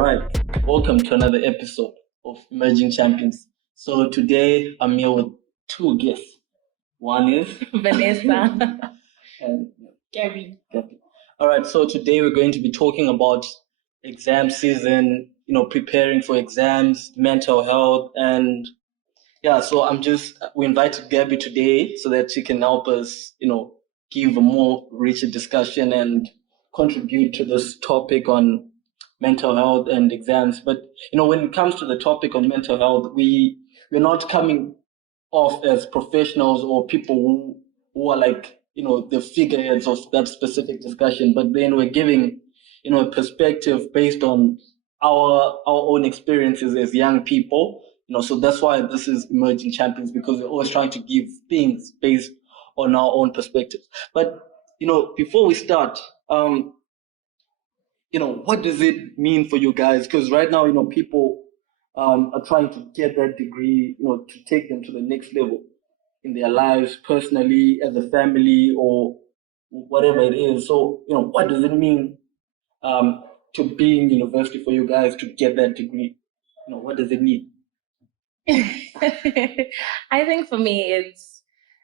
right, welcome to another episode of Emerging Champions. So today I'm here with two guests. One is Vanessa and Gabby. All right, so today we're going to be talking about exam season, preparing for exams, mental health, and yeah. So we invited Gabby today so that she can help us, give a more richer discussion and contribute to this topic on mental health and exams. But when it comes to the topic on mental health, we're not coming off as professionals or people who are like the figureheads of that specific discussion, but then we're giving a perspective based on our own experiences as young people. So that's why this is Emerging Champions, because we're always trying to give things based on our own perspectives. But before we start, what does it mean for you guys? Because right now, people are trying to get that degree, to take them to the next level in their lives, personally, as a family, or whatever it is. So, what does it mean to be in university for you guys to get that degree? What does it mean? I think for me,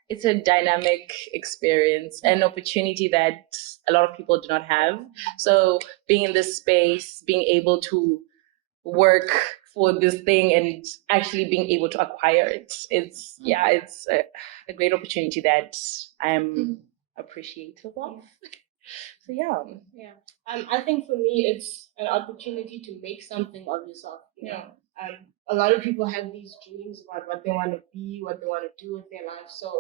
it's a dynamic experience, an opportunity that a lot of people do not have. So being in this space, being able to work for this thing and actually being able to acquire it, it's a great opportunity that I'm appreciative of. So I think for me it's an opportunity to make something of yourself. A lot of people have these dreams about what they want to be, what they want to do with their life. So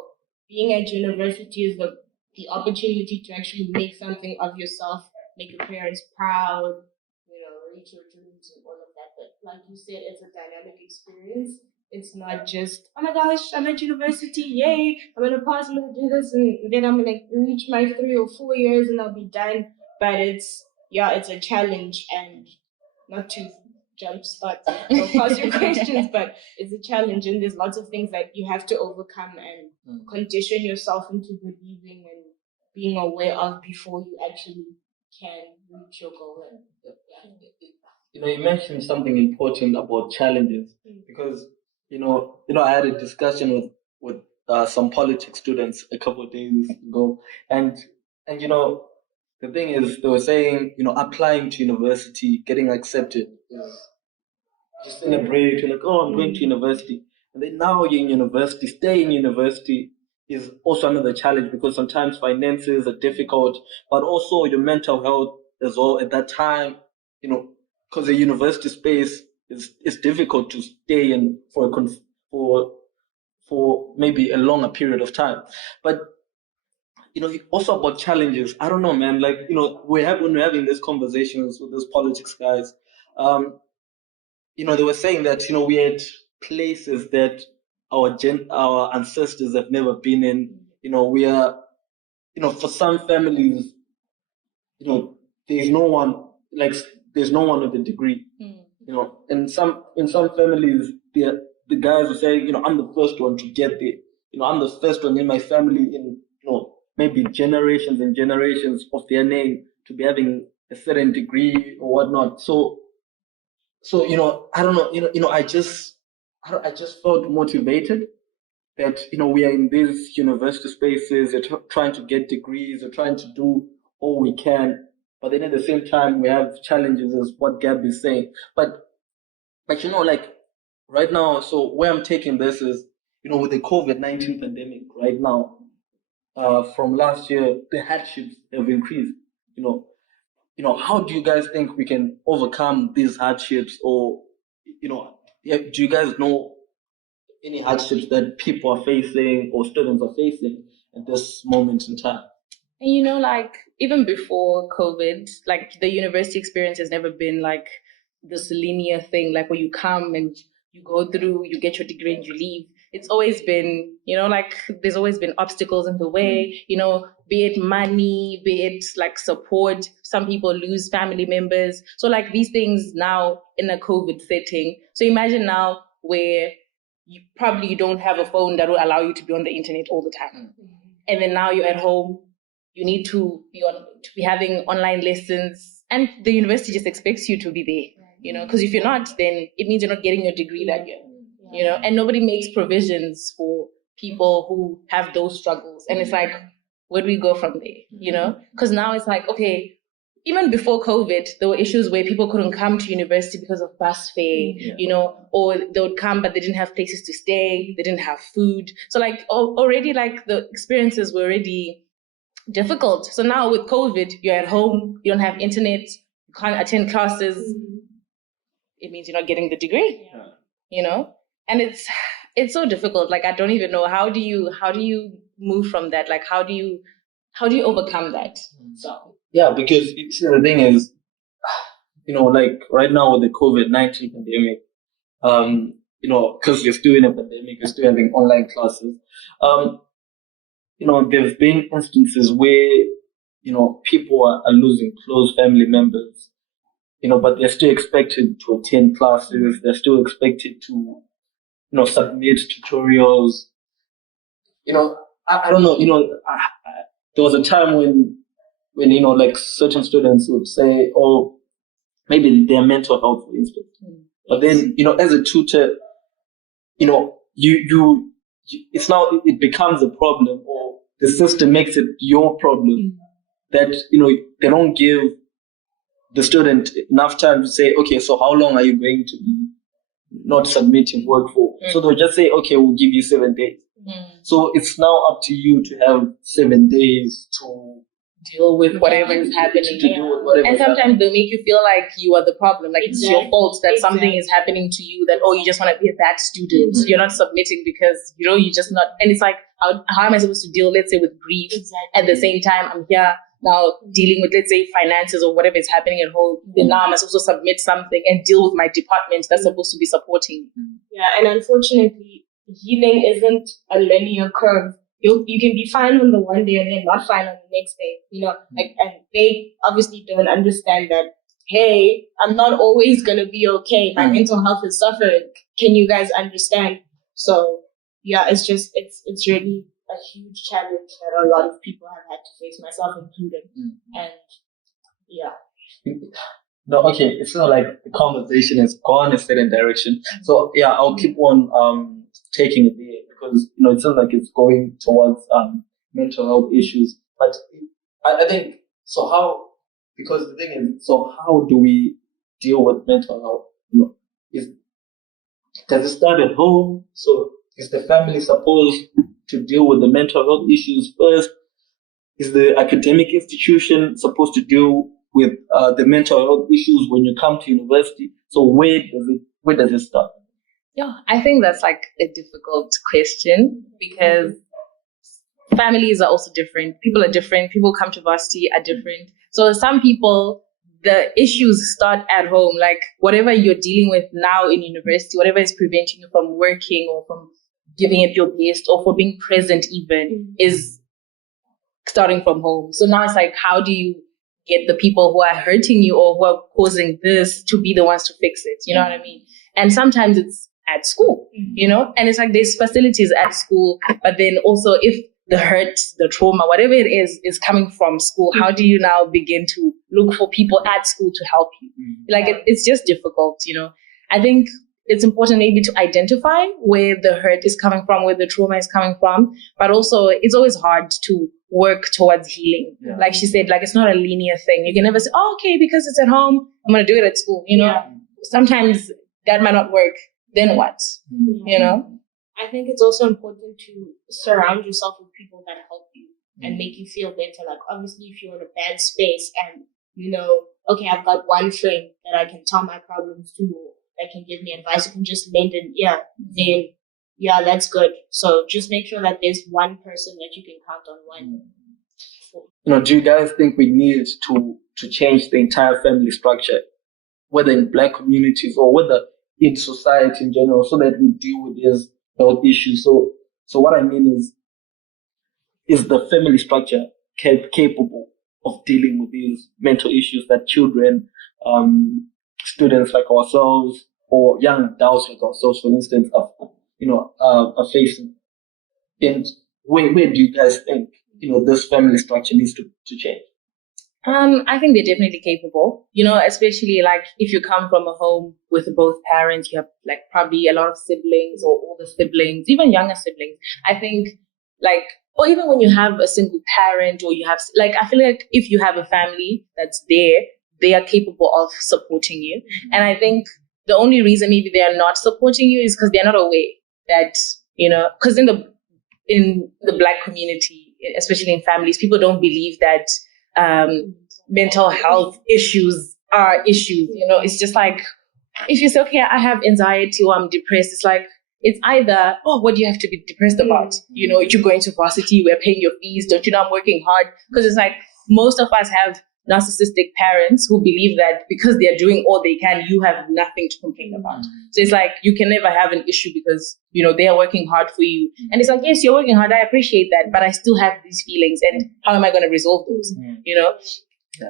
being at university is the opportunity to actually make something of yourself, make your parents proud, reach your dreams and all of that. But like you said, it's a dynamic experience. It's not just, oh my gosh, I'm at university, yay, I'm gonna pass, I'm gonna do this, and then I'm gonna reach my 3 or 4 years and I'll be done. But it's a challenge, and not to jumpstart or pass your questions, but it's a challenge, and there's lots of things that you have to overcome and condition yourself into believing and being aware of before you actually can reach your goal. You mentioned something important about challenges, because I had a discussion with some politics students a couple of days ago, and the thing is, they were saying, applying to university, getting accepted is just in a break, you're like, oh, I'm going to university. And then now you're in university, staying in university is also another challenge, because sometimes finances are difficult, but also your mental health as well at that time, because the university space is difficult to stay in for maybe a longer period of time. But also about challenges. I don't know, man. Like, when we're having these conversations with those politics guys, they were saying that, we had places that our ancestors have never been in. We are, for some families, there's no one with a degree. And in some families, the guys were saying, I'm the first one to get there. I'm the first one in my family in, maybe generations and generations of their name to be having a certain degree or whatnot. So I don't know, I just felt motivated that, we are in these university spaces, we're trying to get degrees, we're trying to do all we can, but then at the same time we have challenges, as what Gabby is saying. But like right now, so where I'm taking this is, with the COVID-19 pandemic right now, from last year, the hardships have increased. How do you guys think we can overcome these hardships? Or, do you guys know any hardships that people are facing or students are facing at this moment in time? And like even before COVID, like the university experience has never been like this linear thing, like where you come and you go through, you get your degree and you leave. It's always been, like there's always been obstacles in the way, be it money, be it like support. Some people lose family members. So like these things now in a COVID setting. So imagine now where you don't have a phone that will allow you to be on the internet all the time. And then now you're at home, you need to be having online lessons, and the university just expects you to be there. because if you're not, then it means you're not getting your degree that year, and nobody makes provisions for people who have those struggles. And it's like, where do we go from there, because now it's like, okay, even before COVID, there were issues where people couldn't come to university because of bus fare, or they would come, but they didn't have places to stay. They didn't have food. So like already like the experiences were already difficult. So now with COVID, you're at home, you don't have internet, you can't attend classes. It means you're not getting the degree, and it's so difficult. Like, I don't even know, how do you move from that? Like, how do you overcome that? So. Yeah, because the thing is, like right now with the COVID-19 pandemic, because we're still in a pandemic, we're still having online classes. There've been instances where, people are losing close family members, but they're still expected to attend classes. They're still expected to, submit tutorials. I don't know, there was a time when like certain students would say, oh, maybe their mental health, for instance. But then, as a tutor, you it's now, it becomes a problem, or the system makes it your problem that, they don't give the student enough time to say, okay, so how long are you going to be not submitting work for? So they'll just say, okay, we'll give you 7 days. So it's now up to you to have 7 days to deal with whatever is happening. And sometimes they make you feel like you are the problem, like it's your fault that something is happening to you, that, you just want to be a bad student. You're not submitting because, you just not, and it's like, how am I supposed to deal, let's say, with grief? At the same time, I'm here now dealing with, let's say, finances or whatever is happening at home. Then now I'm supposed to submit something and deal with my department that's supposed to be supporting. Yeah, and unfortunately, healing isn't a linear curve. You can be fine on the one day and then not fine on the next day, and they obviously don't understand that, hey, I'm not always going to be okay. My mental health is suffering. Can you guys understand? So, yeah, it's really a huge challenge that a lot of people have had to face, myself included. And, yeah. No, okay, it's not like the conversation has gone a certain direction. So, yeah, I'll keep on taking it there, because it sounds like it's going towards mental health issues. But I think, so how, because the thing is, so how do we deal with mental health? Does it start at home? So is the family supposed to deal with the mental health issues first? Is the academic institution supposed to deal with the mental health issues when you come to university? So where does it start? Yeah, I think that's like a difficult question, because families are also different. People are different. People who come to varsity are different. So some people, the issues start at home. Like whatever you're dealing with now in university, whatever is preventing you from working or from giving it your best or for being present even, is starting from home. So now it's like, how do you get the people who are hurting you or who are causing this to be the ones to fix it? You know what I mean? And sometimes it's at school, and it's like there's facilities at school, but then also if the hurt, the trauma, whatever it is coming from school, how do you now begin to look for people at school to help you? It's just difficult, I think it's important maybe to identify where the hurt is coming from, where the trauma is coming from, but also it's always hard to work towards healing. Like she said, like it's not a linear thing. You can never say, okay, because it's at home, I'm going to do it at school, Sometimes that might not work. Then what? I think it's also important to surround yourself with people that help you and make you feel better. Like obviously if you're in a bad space and okay, I've got one friend that I can tell my problems to, that can give me advice, I can just lend an ear, then that's good. So just make sure that there's one person that you can count on. Do you guys think we need to change the entire family structure, whether in Black communities or whether in society in general, so that we deal with these health issues? So what I mean is the family structure capable of dealing with these mental issues that children, students like ourselves, or young adults like ourselves, for instance, are facing? And where do you guys think this family structure needs to change? I think they're definitely capable, especially like if you come from a home with both parents, you have like probably a lot of siblings or older siblings, even younger siblings. I think like, or even when you have a single parent or you have, like, I feel like if you have a family that's there, they are capable of supporting you. And I think the only reason maybe they are not supporting you is because they're not aware that, because in the Black community, especially in families, people don't believe that mental health issues are issues. It's just like, if you say, okay, I have anxiety or I'm depressed, it's like, it's either, oh, what do you have to be depressed about? You're going to varsity, we're paying your fees, don't you know I'm working hard? Because it's like, most of us have narcissistic parents who believe that because they're doing all they can, you have nothing to complain about. So it's like, you can never have an issue because, they are working hard for you. And it's like, yes, you're working hard, I appreciate that, but I still have these feelings, and how am I going to resolve those?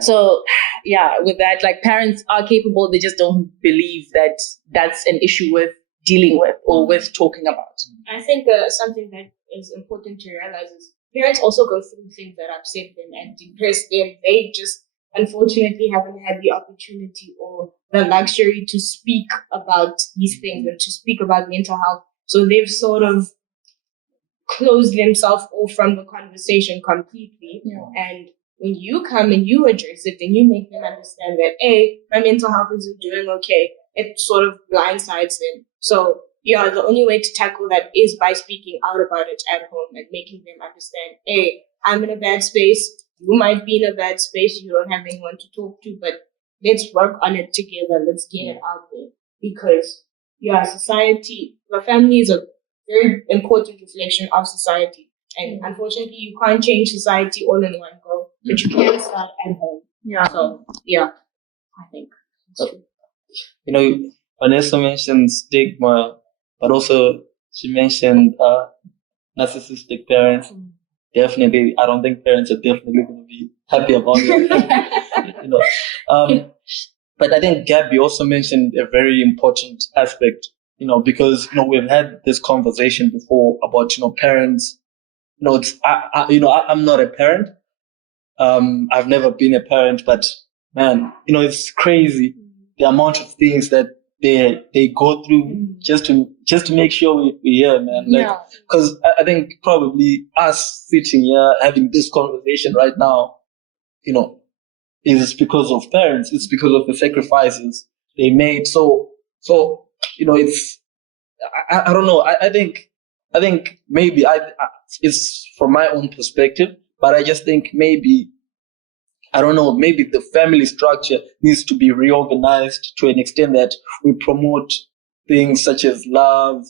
So yeah, with that, like, parents are capable, they just don't believe that that's an issue with dealing with or with talking about. I think something that is important to realize is parents also go through things that upset them and depress them. They just unfortunately haven't had the opportunity or the luxury to speak about these things and to speak about mental health. So they've sort of closed themselves off from the conversation completely. And when you come and you address it, then you make them understand that, A, my mental health isn't doing okay. It sort of blindsides them. So, the only way to tackle that is by speaking out about it at home and making them understand, A, I'm in a bad space. You might be in a bad space. You don't have anyone to talk to, but let's work on it together. Let's get it out there. Because, society, the family is a very important reflection of society. And unfortunately, you can't change society all in one go, but you can start at home. So, I think. Vanessa mentioned stigma, but also she mentioned narcissistic parents. Definitely, I don't think parents are definitely going to be happy about that. But I think Gabby also mentioned a very important aspect, because we've had this conversation before about parents. I'm not a parent. I've never been a parent, but man, it's crazy the amount of things that they go through just to make sure we're here, man. Because I think probably us sitting here having this conversation right now, is because of parents. It's because of the sacrifices they made. So it's I don't know. I think maybe it's from my own perspective, but I just think maybe, I don't know, maybe the family structure needs to be reorganized to an extent that we promote things such as love,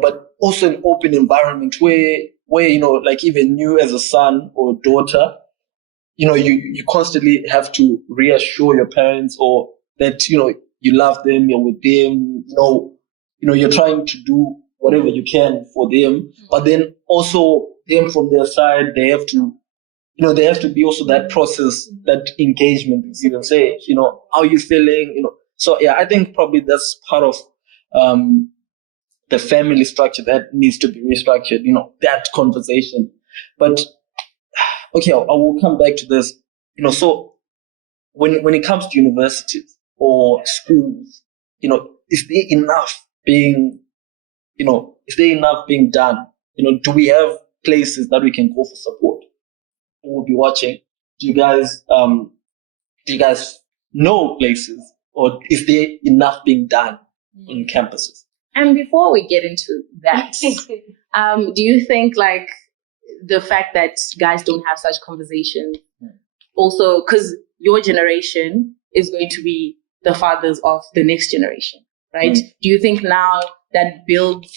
but also an open environment where like even you as a son or daughter, you constantly have to reassure your parents or that, you love them, you're with them, you're trying to do whatever you can for them, but then also them from their side, they have to be also that process, that engagement, you can say, how you feeling, So yeah, I think probably that's part of the family structure that needs to be restructured, that conversation. But okay, I will come back to this, so when it comes to universities or schools, is there enough being done? Do we have places that we can go for support? Who will be watching? Do you guys know places, or is there enough being done on campuses? And before we get into that, do you think like the fact that guys don't have such conversations also, because your generation is going to be the fathers of the next generation, right? Do you think now that builds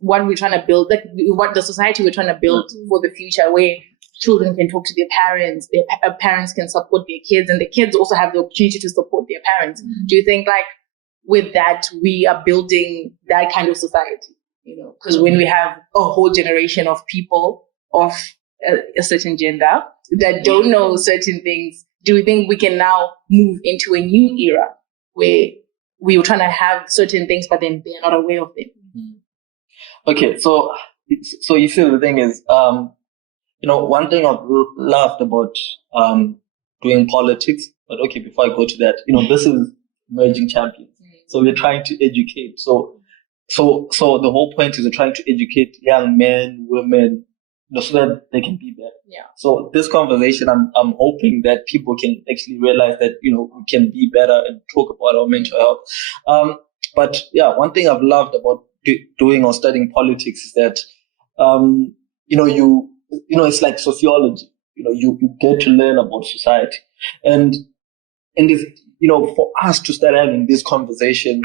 what we're trying to build, like what the society we're trying to build for the future, where children can talk to their parents, their parents can support their kids, and the kids also have the opportunity to support their parents? Do you think like with that we are building that kind of society? Because when we have a whole generation of people of a certain gender that don't know certain things, do we think we can now move into a new era where we were trying to have certain things, but then they're not aware of them? Okay, so you see, the thing is, one thing I've loved about doing politics, but okay, before I go to that, this is emerging champions. So we're trying to educate. So the whole point is we're trying to educate young men, women, so that they can be better. Yeah. So this conversation, I'm hoping that people can actually realize that, we can be better and talk about our mental health. But yeah, one thing I've loved about doing or studying politics is that, it's like sociology. You get to learn about society, and if, for us to start having these conversations,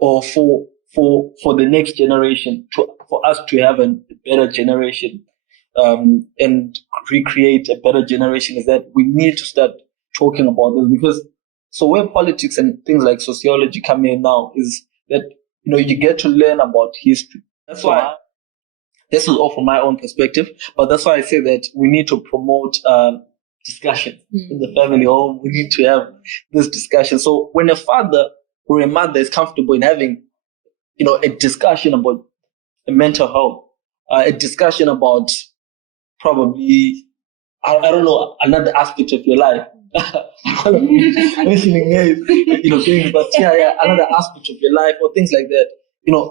or for the next generation, for us to have a better generation, and recreate a better generation, is that we need to start talking about this. Because so where politics and things like sociology come in now is that, you get to learn about history. That's why this is all from my own perspective, but that's why I say that we need to promote discussion in the family home. We need to have this discussion. So when a father or a mother is comfortable in having, a discussion about mental health, a discussion about probably, I don't know, another aspect of your life. Mentioning names, things, but another aspect of your life or things like that.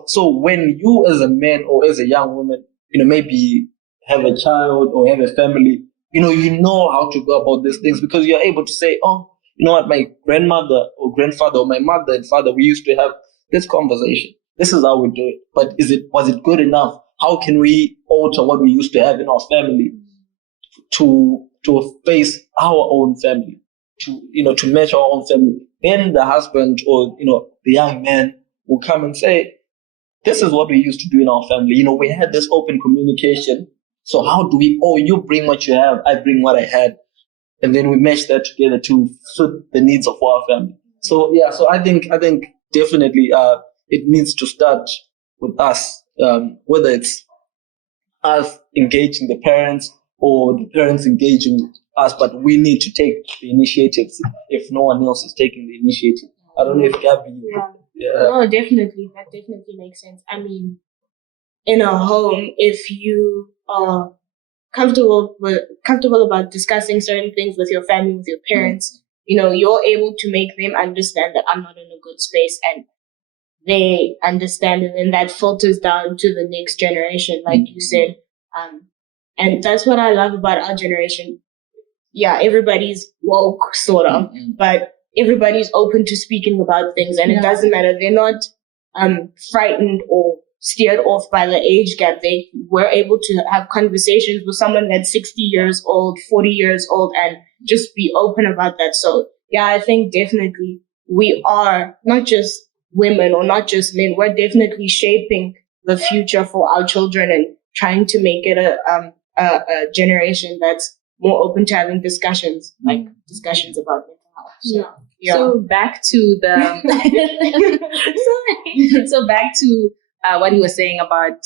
So when you as a man or as a young woman, maybe have a child or have a family, you know how to go about these things, because you're able to say, oh, you know what, my grandmother or grandfather or my mother and father, we used to have this conversation. This is how we do it. But was it good enough? How can we alter what we used to have in our family to face our own family, to match our own family? Then the husband or, the young man will come and say, this is what we used to do in our family. We had this open communication. So how do we, you bring what you have, I bring what I had. And then we mesh that together to suit the needs of our family. So I think definitely it needs to start with us, whether it's us engaging the parents or the parents engaging us, but we need to take the initiative if no one else is taking the initiative. I don't know if Gabby. Yeah. No, definitely. That definitely makes sense. I mean, in a home, if you are comfortable about discussing certain things with your family, with your parents, you're able to make them understand that I'm not in a good space, and they understand, and then that filters down to the next generation, like you said. And that's what I love about our generation. Yeah, everybody's woke, sort of, but everybody's open to speaking about things, and it doesn't matter. They're not frightened or steered off by the age gap. They were able to have conversations with someone that's 60 years old, 40 years old, and just be open about that. So yeah, I think definitely we are not just women or not just men. We're definitely shaping the future for our children and trying to make it a generation that's more open to having discussions, like discussions about mental health. So, yeah. So back to the so back to what he was saying about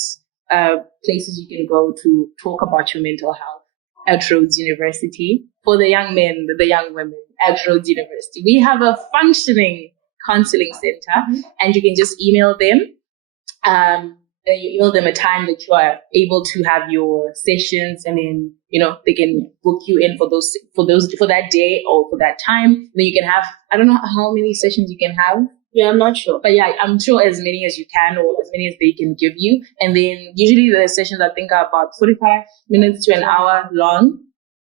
places you can go to talk about your mental health at Rhodes University. For the young men, the young women at Rhodes University, we have a functioning counselling center, and you can just email them. You email them a time that you are able to have your sessions, and then they can book you in for that day or for that time. Then you can have, I don't know how many sessions you can have. Yeah, I'm not sure. But yeah, I'm sure as many as you can, or as many as they can give you. And then usually the sessions, I think, are about 45 minutes to an hour long.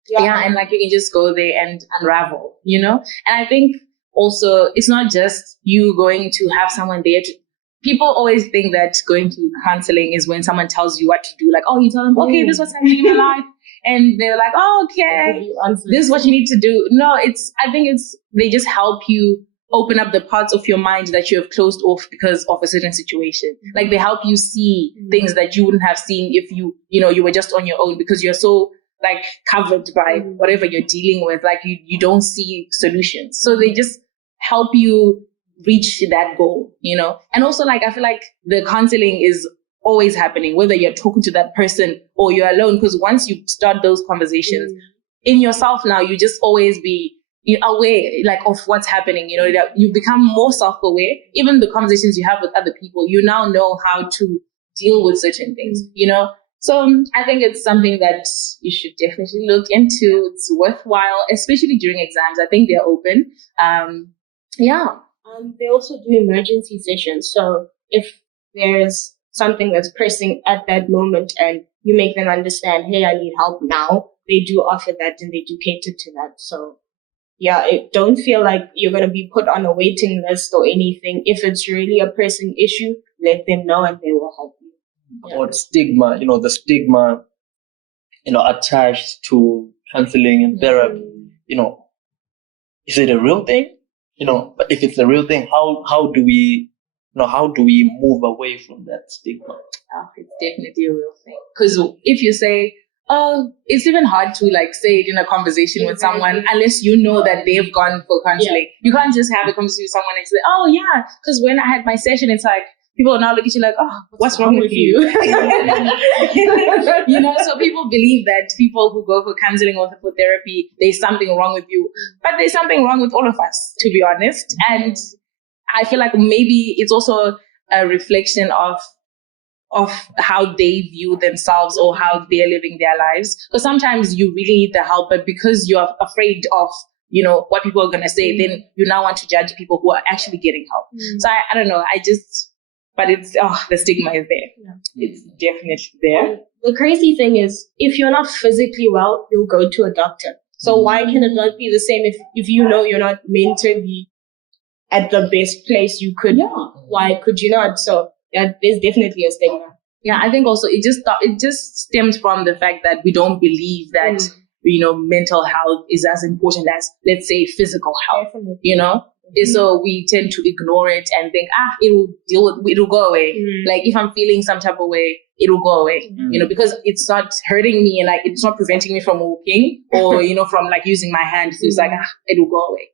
Yeah, and like you can just go there and unravel, And I think also it's not just you going to have someone there to. People always think that going to counseling is when someone tells you what to do. Like, oh, you tell them, okay, this is what's happening in my life. And they're like, oh, okay, this is what you need to do. No, I think they just help you open up the parts of your mind that you have closed off because of a certain situation. Like they help you see things that you wouldn't have seen if you were just on your own, because you're so like covered by whatever you're dealing with. Like you don't see solutions. So they just help you reach that goal, And also, like, I feel like the counseling is always happening, whether you're talking to that person or you're alone, because once you start those conversations in yourself now, you just always be aware, like, of what's happening, that you become more self-aware. Even the conversations you have with other people, you now know how to deal with certain things, So I think it's something that you should definitely look into. It's worthwhile, especially during exams. I think they're open. Yeah. They also do emergency sessions. So if there's something that's pressing at that moment and you make them understand, hey, I need help now, they do offer that and they do cater to that. So yeah, don't feel like you're going to be put on a waiting list or anything. If it's really a pressing issue, let them know and they will help you. About stigma, the stigma, attached to counseling and therapy, is it a real thing? But if it's a real thing, how do we move away from that stigma? Oh, it's definitely a real thing. Because if you say, oh, it's even hard to say it in a conversation with someone unless you know that they've gone for counseling. Yeah. You can't just have a conversation with someone and say, oh yeah, because when I had my session, it's like, people now look at you like, oh, what's wrong with you? So people believe that people who go for counseling or for therapy, there's something wrong with you. But there's something wrong with all of us, to be honest. And I feel like maybe it's also a reflection of how they view themselves or how they're living their lives. Because sometimes you really need the help, but because you're afraid of what people are going to say, then you now want to judge people who are actually getting help. So I don't know. But it's, the stigma is there. Yeah. It's definitely there. And the crazy thing is, if you're not physically well, you'll go to a doctor. So why can it not be the same if you know you're not mentally at the best place you could? Yeah. Why could you not? So yeah, there's definitely a stigma. Yeah, I think also it just stems from the fact that we don't believe that, mental health is as important as, let's say, physical health, So we tend to ignore it and think, it'll go away. Like if I'm feeling some type of way, it'll go away, because it's not hurting me and it's not preventing me from walking or, from using my hand. So it's like, it'll go away,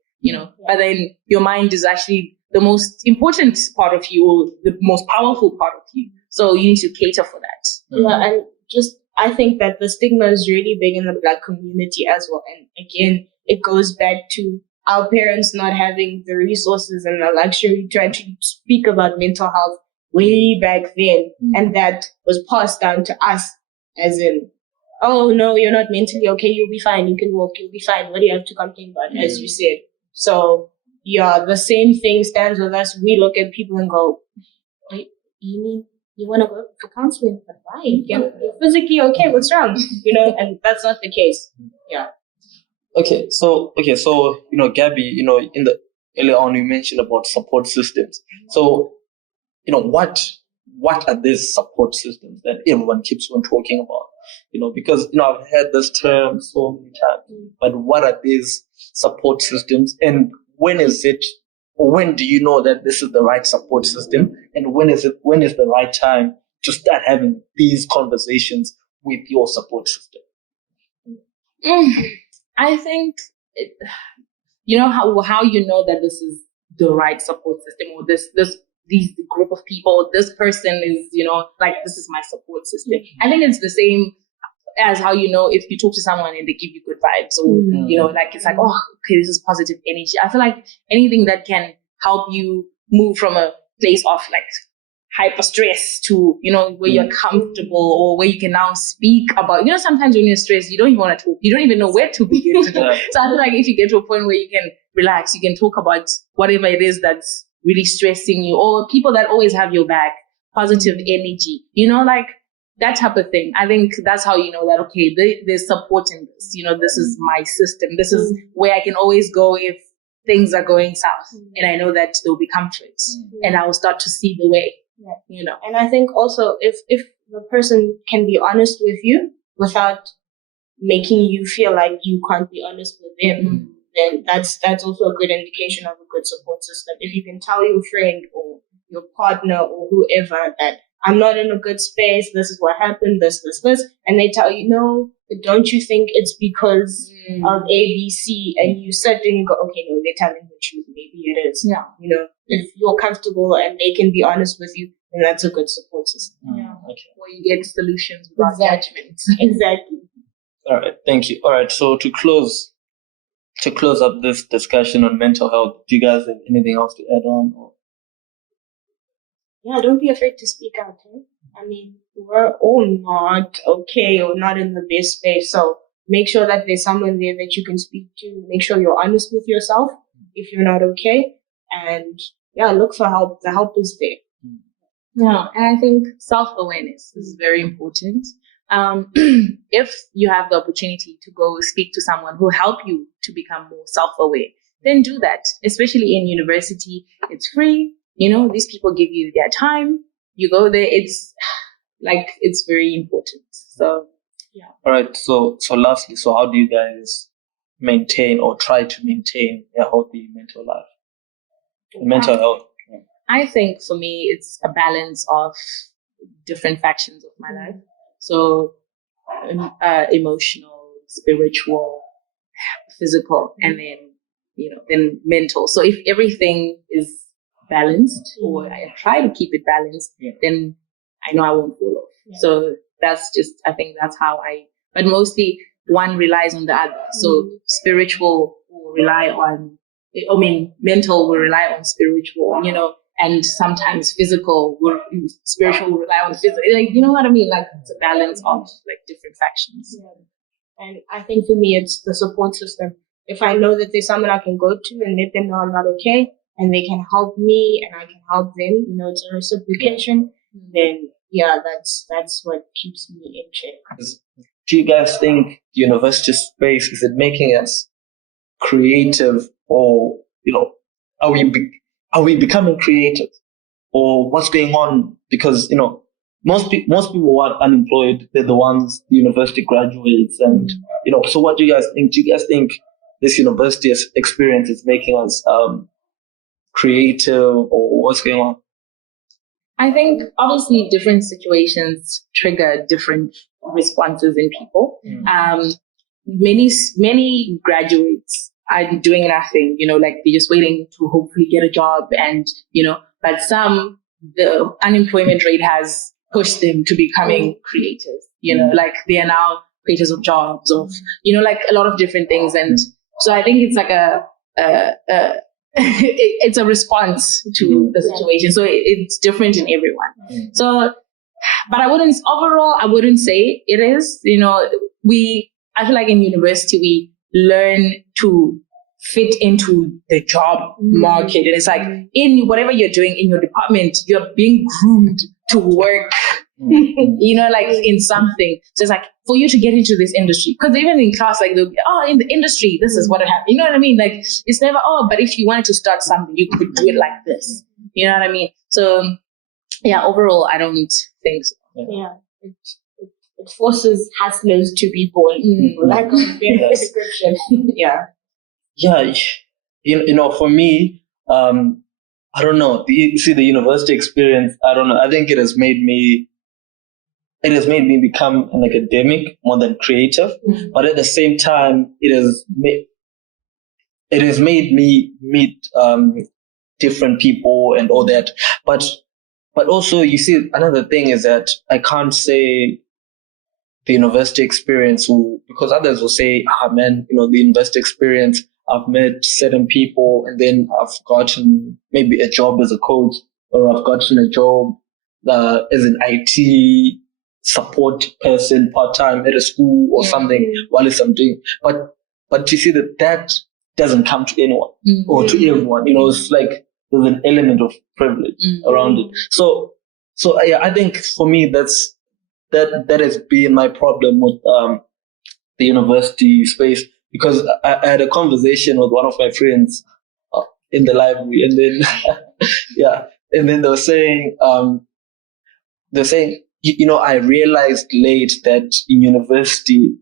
But then your mind is actually the most important part of you, or the most powerful part of you. So you need to cater for that. Yeah, and I think that the stigma is really big in the Black community as well. And again, it goes back to our parents not having the resources and the luxury to actually speak about mental health way back then. And that was passed down to us as in, oh, no, you're not mentally okay. You'll be fine. You can walk. You'll be fine. What do you have to complain about, as you said? So, yeah, the same thing stands with us. We look at people and go, wait, you want to go for counseling? But why? You're physically okay. What's wrong? And that's not the case. Yeah. Okay, so Gabby, in the earlier on you mentioned about support systems. So, what are these support systems that everyone keeps on talking about? Because I've heard this term so many times. But what are these support systems, and when do you know that this is the right support system, and when is the right time to start having these conversations with your support system? I think, how you know that this is the right support system, or these group of people, this person is, this is my support system. I think it's the same as how if you talk to someone and they give you good vibes, or, it's like, oh, okay, this is positive energy. I feel like anything that can help you move from a place of hyper stress to, where you're comfortable, or where you can now speak about, sometimes when you're stressed, you don't even want to talk. You don't even know where to begin to talk. So I feel like if you get to a point where you can relax, you can talk about whatever it is that's really stressing you, or people that always have your back, positive energy, that type of thing. I think that's how you know that, okay, there's support in this. This is my system. This is where I can always go if things are going south. And I know that there'll be comfort and I will start to see the way. Yeah. And I think also if the person can be honest with you without making you feel like you can't be honest with them, then that's also a good indication of a good support system. If you can tell your friend or your partner or whoever that I'm not in a good space, this is what happened, this, and they tell you, no, but don't you think it's because of A, B, C, and you sit and you go, okay, no, they're telling the truth, maybe it is. Yeah. If you're comfortable and they can be honest with you, then that's a good support system. Yeah. Okay. Where you get solutions without judgment. Exactly. All right, thank you. All right, so to close up this discussion on mental health, do you guys have anything else to add on? Or? Yeah, don't be afraid to speak out. I mean, we're all not okay or not in the best space. So make sure that there's someone there that you can speak to. Make sure you're honest with yourself if you're not okay. And yeah, look for help. The help is there. Yeah, and I think self-awareness is very important. If you have the opportunity to go speak to someone who help you to become more self-aware, then do that. Especially in university, it's free. These people give you their time. You go there. It's very important. So, yeah. All right. So lastly, how do you guys maintain or try to maintain a healthy mental life, mental health? I think for me, it's a balance of different factions of my life. So, emotional, spiritual, physical, and then mental. So if everything is balanced, or I try to keep it balanced, then I know I won't fall off. Yeah. So I think that's how but mostly one relies on the other. So spiritual will rely on, mental will rely on spiritual, and sometimes spiritual will rely on physical. You know what I mean? Like, it's a balance of different factions. Yeah. And I think for me, it's the support system. If I know that there's someone I can go to and let them know I'm not okay, and they can help me and I can help them, it's a reciprocation, then that's what keeps me in check. Do you guys think the university space, is it making us creative, or, are we becoming creative, or what's going on? Because, most people who are unemployed, they're the ones, the university graduates, and, so what do you guys think? Do you guys think this university experience is making us creative, or what's going on? I think obviously different situations trigger different responses in people. Many graduates are doing nothing, they're just waiting to hopefully get a job, and but some, the unemployment rate has pushed them to becoming creative. They are now creators of jobs, of a lot of different things, and so I think it's like it's a response to the situation. So it's different in everyone. So, but I wouldn't say it is. I feel like in university we learn to fit into the job market, and it's like in whatever you're doing in your department, you're being groomed to work. In something. So it's like, for you to get into this industry, because even in class, they'll be, in the industry, this is what it happened. You know what I mean? It's never, but if you wanted to start something, you could do it like this. You know what I mean? So, overall, I don't think so. Yeah. It forces hustlers to be born. Like a better description. Yeah. Yeah. For me, I don't know. You see, the university experience, I don't know. I think it has made me become an academic more than creative. But at the same time, it has made me meet different people and all that. But also, you see, another thing is that I can't say the university experience because others will say, man, the university experience, I've met certain people, and then I've gotten maybe a job as a coach, or I've gotten a job as an IT support person part-time at a school or something while I'm doing. But you see that doesn't come to anyone or to everyone. It's like there's an element of privilege around it. So I think for me that has been my problem with the university space, because I had a conversation with one of my friends in the library, and then and then they were saying I realized late that in university,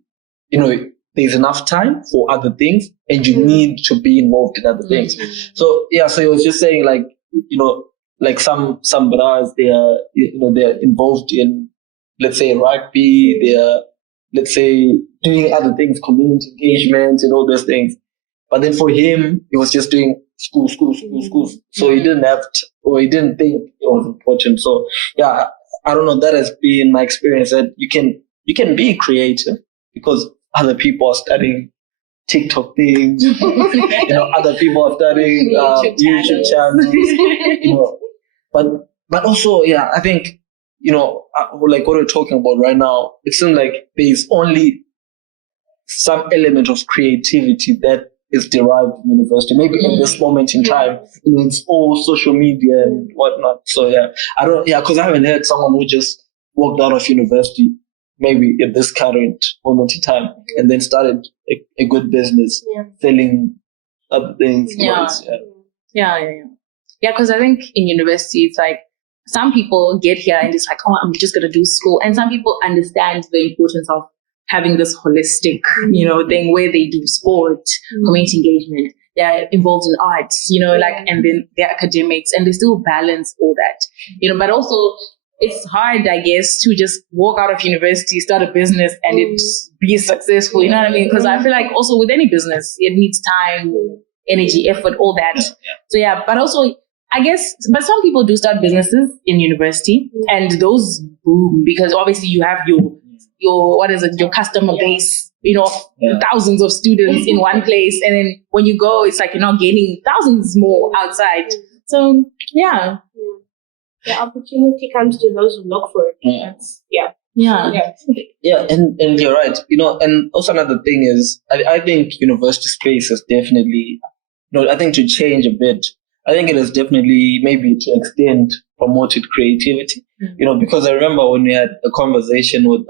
there's enough time for other things, and you need to be involved in other things. So he was just saying, like some brothers, they're involved in, let's say, rugby, they're, let's say, doing other things, community engagement and all those things. But then for him, he was just doing school. So he didn't he didn't think it was important. So I don't know, that has been my experience, that you can be creative because other people are studying TikTok things, other people are studying YouTube channels, but also, I think like what we're talking about right now, it seems like there's only some element of creativity that is derived from university. Maybe at this moment in time, it's all social media and whatnot. So because I haven't heard someone who just walked out of university, maybe at this current moment in time, and then started a good business selling other things. Because I think in university, it's like some people get here and it's like, oh, I'm just going to do school. And some people understand the importance of having this holistic, thing where they do sport, community engagement, they're involved in arts, and then their academics, and they still balance all that, but also it's hard, I guess, to just walk out of university, start a business and it be successful, you know what I mean? Because I feel like also with any business, it needs time, energy, effort, all that. So but also, I guess, but some people do start businesses in university and those boom because obviously you have your customer base, thousands of students in one place. And then when you go, it's like you're not gaining thousands more outside. So, The opportunity comes to those who look for it. And you're right. And also another thing is, I think university space is definitely, I think to change a bit, I think it has definitely maybe to extent promoted creativity, because I remember when we had a conversation with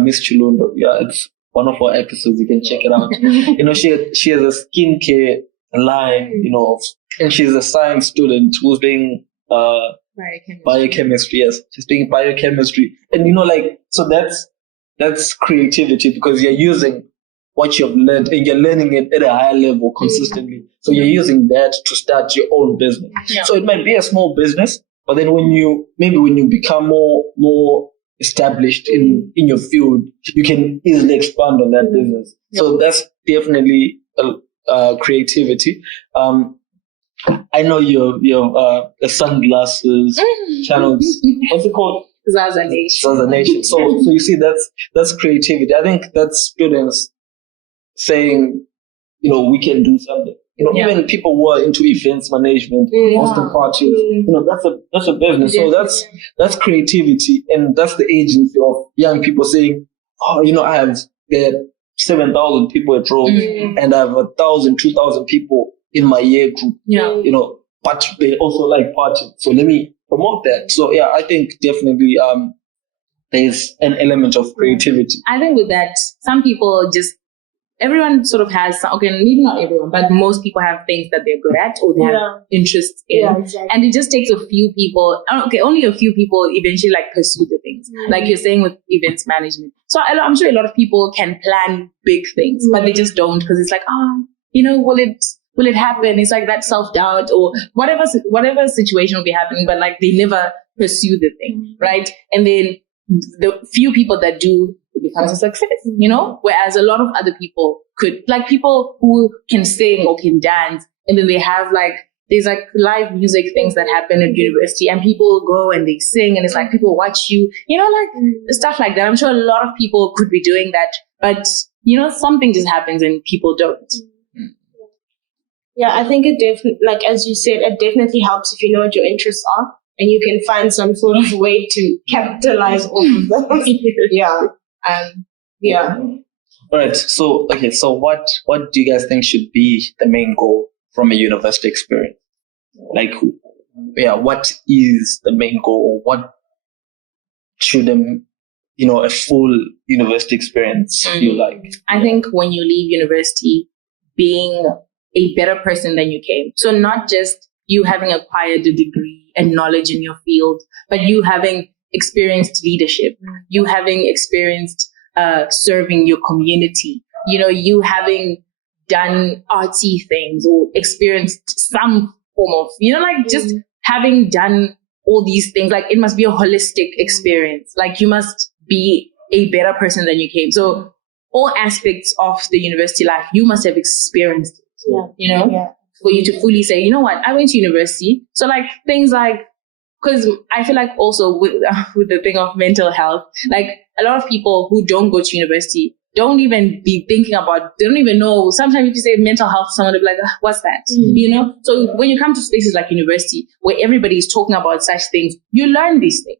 Miss Chilundo. It's one of our episodes. You can check it out. She has a skincare line, and she's a science student who's doing biochemistry. Yes, she's doing biochemistry, and so that's creativity because you're using what you've learned and you're learning it at a higher level consistently. So you're using that to start your own business. So it might be a small business, but then when you become more established in your field, you can easily expand on that business. So that's definitely creativity. I know your sunglasses channels. What's it called? Zaza Nation. So you see, that's creativity. I think that's students saying, we can do something. Even people who are into events management, hosting parties, that's a business. So that's creativity, and that's the agency of young people saying, I have 7,000 people at Rhodes, and I have 1,000, 2,000 people in my year group. But they also like partying, so let me promote that. So I think definitely there's an element of creativity. I think with that, some people everyone sort of has, maybe not everyone, but most people have things that they're good at or they have interests in. Exactly. And it just takes a few people, only a few people eventually pursue the things. Like you're saying with events management. So I'm sure a lot of people can plan big things, but they just don't because it's like, will it happen? It's like that self-doubt or whatever situation will be happening, but they never pursue the thing, right? And then the few people that do, it becomes a success, whereas a lot of other people could, people who can sing or can dance, and then they have there's live music things that happen at university and people go and they sing and it's people watch you, stuff like that. I'm sure a lot of people could be doing that, but something just happens and people don't. Yeah, I think it definitely, as you said, it definitely helps if you know what your interests are and you can find some sort of way to capitalize off of them. All right. So what do you guys think should be the main goal from a university experience? What is the main goal? What should a full university experience feel like? I think when you leave university, being a better person than you came. So not just you having acquired a degree and knowledge in your field, but you having experienced leadership, you having experienced serving your community, you having done artsy things or experienced some form of, just having done all these things. It must be a holistic experience. You must be a better person than you came. So all aspects of the university life, you must have experienced it. For you to fully say, I went to university. So things because I feel also with the thing of mental health, a lot of people who don't go to university, don't even be thinking about, they don't even know. Sometimes if you say mental health, someone will be like, what's that? You know? So when you come to spaces like university, where everybody is talking about such things, you learn these things.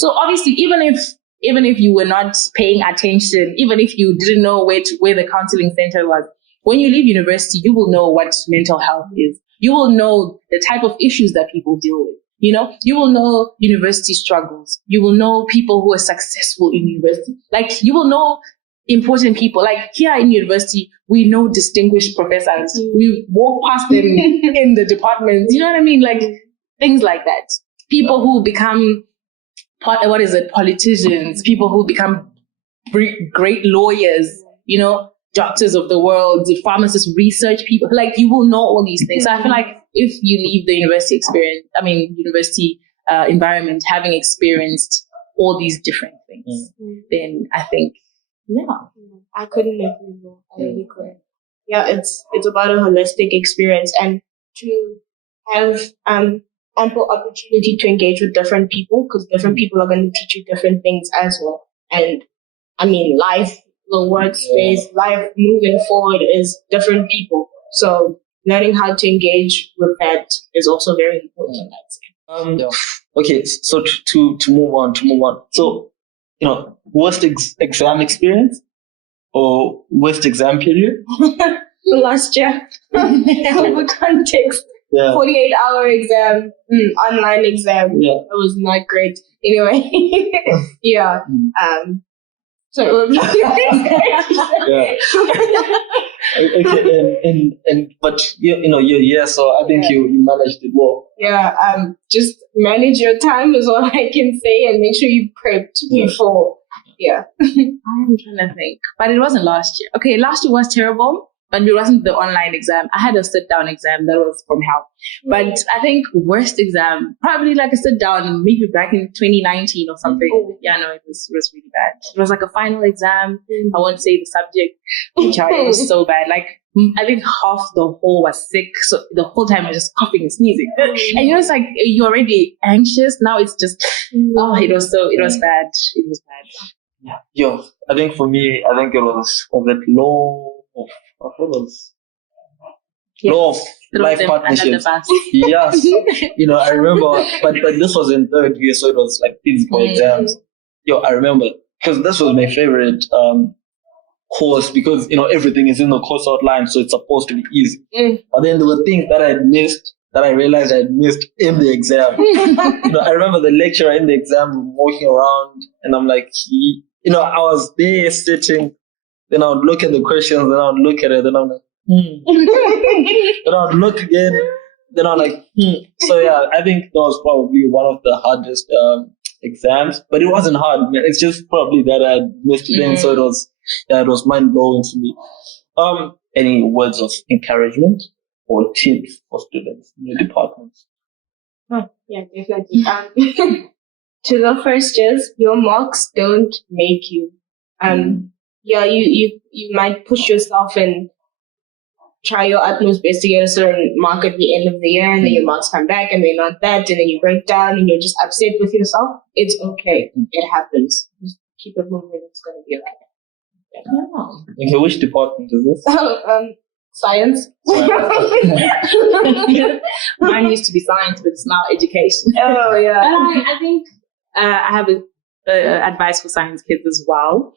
So obviously, even if you were not paying attention, even if you didn't know where the counseling center was, when you leave university, you will know what mental health is. You will know the type of issues that people deal with. You know, you will know university struggles. You will know people who are successful in university. Like, you will know important people. Like, here in university, we know distinguished professors. We walk past them in the departments. You know what I mean? Like, things like that. People who become, politicians. People who become great lawyers, you know, doctors of the world, the pharmacists, research people. Like, you will know all these things. So I feel like if you leave the university environment, having experienced all these different things, then I think, I couldn't agree more. I really couldn't. Yeah, it's about a holistic experience, and to have ample opportunity to engage with different people, because different people are going to teach you different things as well. And I mean, life, the workspace, life moving forward is different people. So learning how to engage with that is also very important, I'd say. Okay, so to move on. So, you know, worst exam experience or worst exam period? Last year, for context, 48-hour exam, online exam. It was not great. Anyway, So Okay, but you're so I think you managed it well. Just manage your time is all I can say, and make sure you prepped before. I'm trying to think, but it wasn't last year. Okay, last year was terrible, but it wasn't the online exam. I had a sit-down exam that was from hell. But I think worst exam, probably like a sit-down, maybe back in 2019 or something. It was really bad. It was like a final exam. I won't say the subject, which it was so bad. Like, I think half the hall was sick, so the whole time I was just coughing and sneezing. And it's like, you're already anxious. Now it's just, it was bad. It was bad. I think for me, it was that law of life partnerships. Yes. I remember, but this was in third year, so it was like physical exams. I remember, because this was my favorite course, because, everything is in the course outline, so it's supposed to be easy. But then there were things that I had missed, that I realized I had missed in the exam. I remember the lecturer in the exam walking around, and I'm like, I was there sitting, then I would look at the questions, then I would look at it, then I'm like, then I would look again, then I'm like, So I think that was probably one of the hardest exams, but it wasn't hard, man. It's just probably that I missed it in, so it was mind blowing to me. Any words of encouragement or tips for students in your departments? Definitely. To the first years, your marks don't make you. You might push yourself and try your utmost best to get a certain mark at the end of the year, and then your marks come back and they're not that, and then you break down and you're just upset with yourself. It's okay. It happens. Just keep it moving. It's going to be okay. Okay, which department is this? Science. Mine used to be science, but it's now education. I think I have advice for science kids as well.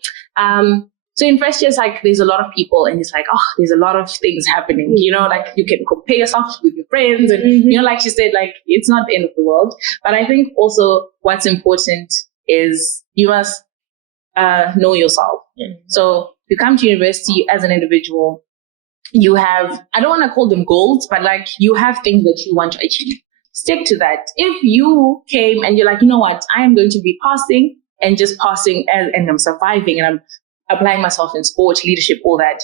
So in first years, like, there's a lot of people, and it's like, there's a lot of things happening, like you can compare yourself with your friends, and, like she said, like, it's not the end of the world. But I think also what's important is you must know yourself. So you come to university as an individual, you have, I don't want to call them goals, but like, you have things that you want to achieve. Stick to that. If you came and you're like, you know what, I am going to be passing and just passing, and I'm surviving, and I'm applying myself in sports, leadership, all that,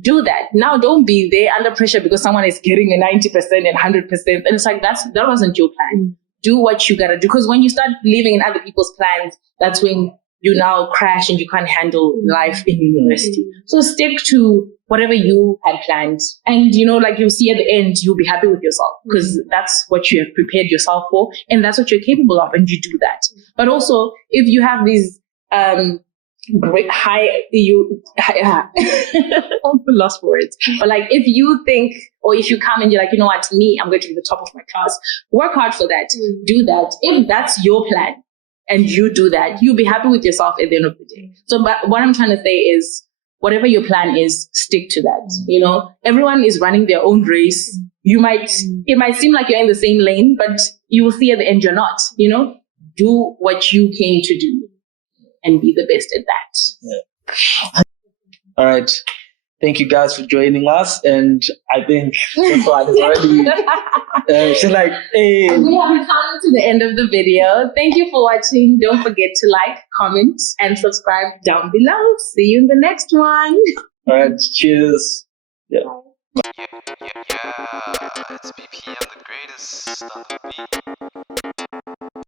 do that. Now, don't be there under pressure because someone is getting a 90% and 100%. And it's like, that wasn't your plan. Do what you got to do. Because when you start living in other people's plans, that's when you now crash and you can't handle life in university. So stick to whatever you had planned. And, like you'll see at the end, you'll be happy with yourself because that's what you have prepared yourself for. And that's what you're capable of. And you do that. But also, if you have these great lost words. But like, if you think, or if you come and you're like, you know what, me, I'm going to be the top of my class, work hard for that. Do that. If that's your plan and you do that, you'll be happy with yourself at the end of the day. So but what I'm trying to say is, whatever your plan is, stick to that. You know, everyone is running their own race. It might seem like you're in the same lane, but you will see at the end you're not. You know, do what you came to do and be the best at that. Yeah. All right. Thank you guys for joining us. And I think this one is already, she's like, hey. We have come to the end of the video. Thank you for watching. Don't forget to like, comment, and subscribe down below. See you in the next one. All right. Cheers. Yeah. Yeah, it's BPM, the greatest on the beat.